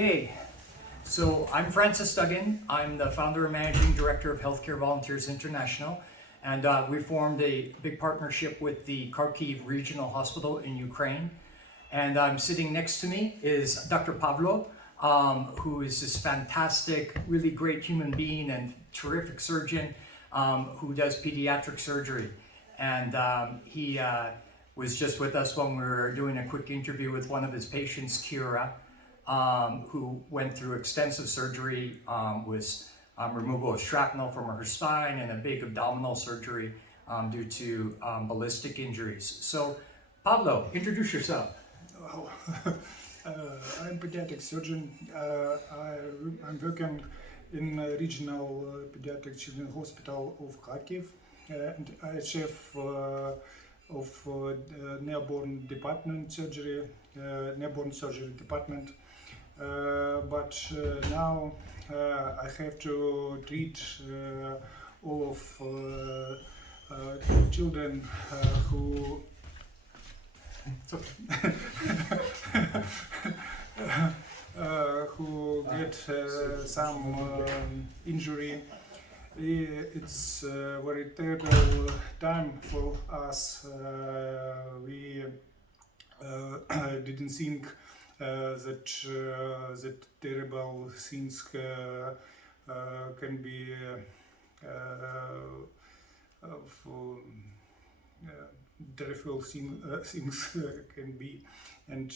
Okay, so I'm Francis Duggan. I'm the founder and managing director of Healthcare Volunteers International, and we formed a big partnership with the Kharkiv Regional Hospital in Ukraine. And sitting next to me is Dr. Pavlo, who is this fantastic, really great human being and terrific surgeon who does pediatric surgery. And he was just with us when we were doing a quick interview with one of his patients, Kira, who went through extensive surgery, with removal of shrapnel from her spine and a big abdominal surgery due to ballistic injuries. So, Pablo, introduce yourself. Wow. I'm a pediatric surgeon. I'm working in a regional pediatric children's hospital of Kharkiv, and I'm chef of newborn department surgery, newborn surgery department. But now I have to treat all of children who who get some injury. It's a very terrible time for us. We didn't think that terrible things can be terrible things can be, and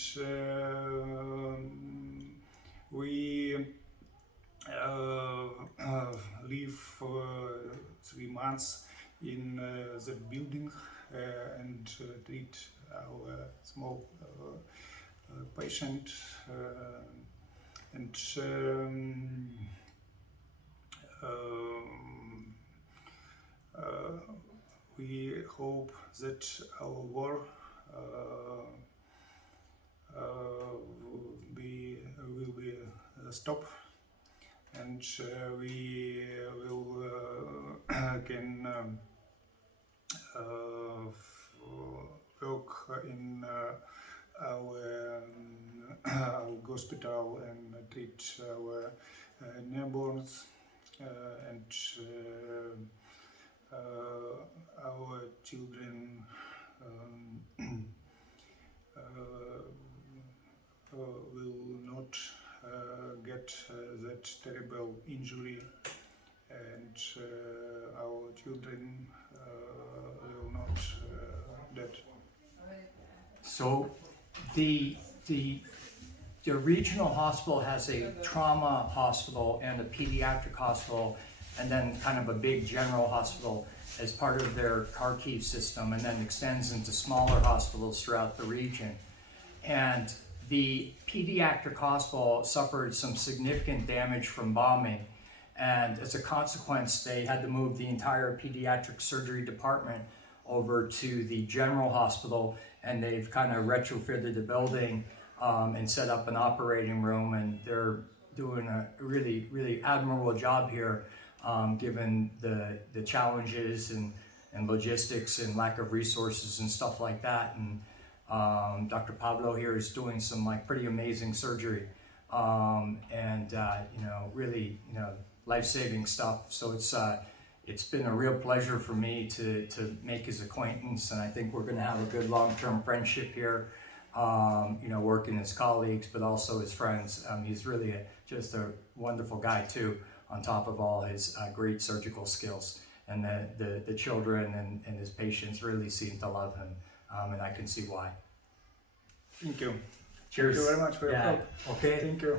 we live 3 months in that building and treat our small patient, and we hope that our war will be stopped, and we will can work in our hospital and treat our newborns, and our children will not get that terrible injury, and our children will not dead. So the regional hospital has a trauma hospital and a pediatric hospital, and then kind of a big general hospital as part of their Kharkiv system, and then extends into smaller hospitals throughout the region. And the pediatric hospital suffered some significant damage from bombing, and as a consequence they had to move the entire pediatric surgery department over to the general hospital, and they've kind of retrofitted the building and set up an operating room, and they're doing a really admirable job here, given the challenges and logistics and lack of resources and stuff like that. And Dr. Pablo here is doing some pretty amazing surgery, and really life-saving stuff. So it's been a real pleasure for me to make his acquaintance, and I think we're going to have a good long-term friendship here, working as colleagues but also as friends. He's really just a wonderful guy too, on top of all his great surgical skills, and the children and his patients really seem to love him, and I can see why. Thank you. Cheers. Thank you very much for your help. Okay. Thank you.